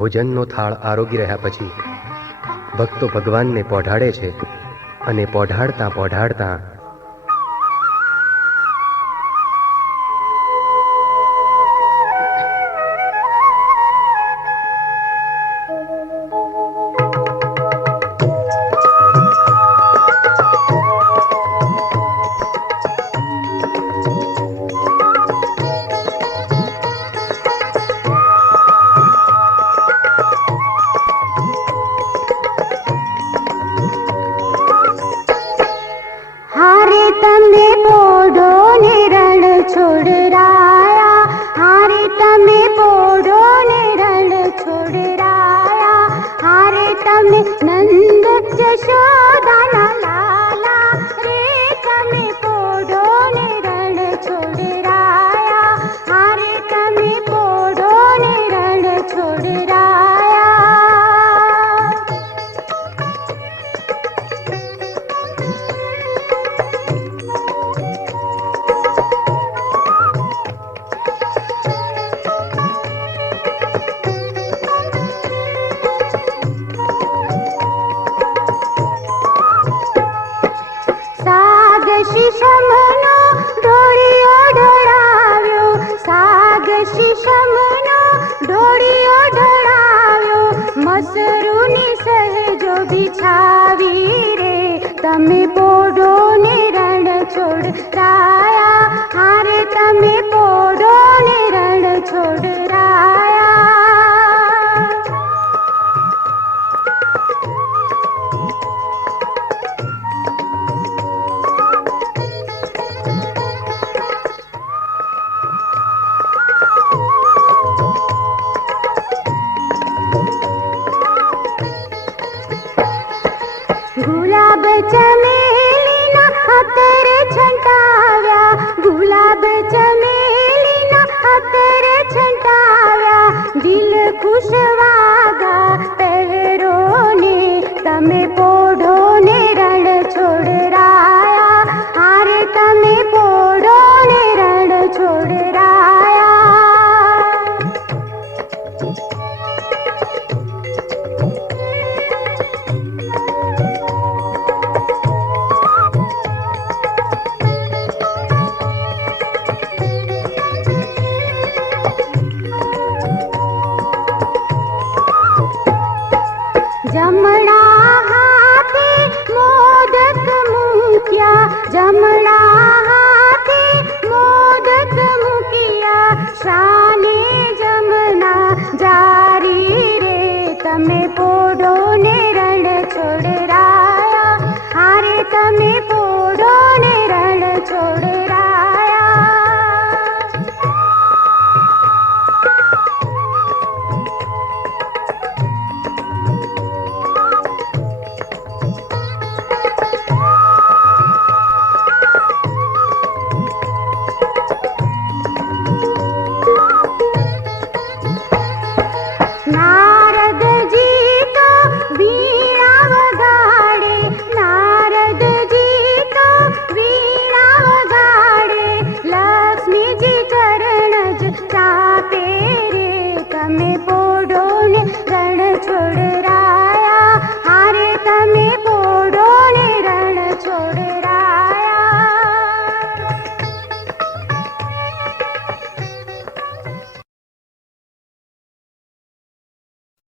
ભોજનનો થાળ આરોગી રહ્યા પછી ભક્તો ભગવાનને પોઢાડે છે અને પોઢાડતા પોઢાડતા તમે પોઢો ને રણ છોડરાયા, હારે તમે પોઢો ને રણ છોડરાયા, હારે તમે નંદ જશોદાના લાલા રે, તમે પોઢો ને રણ છોડરાયા, હારે તમે પોઢો ને રણ છોડરાયા. શીશમનો ઢોળિયો ઢોળાવ્યો, સાગ શીશમનો ઢોળિયો ઢોળાવ્યો, મસરૂની સહેજો બિછાવી રે, તમે પોઢો ને રણ છોડરાયા, હારે તમે પોઢો ને રણ છોડરાયા. ગુલાબ ચમેલીના અત્તર છંટાવ્યા, ગુલાબ ચમેલીના અત્તર છંટાવ્યા, દિલ ખુશ વાગા પહેરો ને, તમે પોઢો ને રણ છોડરાયા, હારે તમે પોઢો ને રણ છોડરાયા. જમણા હાથે મોદક મૂક્યા, જમણા હાથે મોદક મૂક્યા, શાને જમના જારી રે, તમે પોઢો ને રણ છોડરાયા, હારે તમે પોઢો ને રણ છોડરાયા. नारद जी तो वीणा वगाड़े, नारद जी तो वीणा वगाड़े, लक्ष्मी जी चरण ज चापे रे, તમે પોઢો ને રણ છોડરા.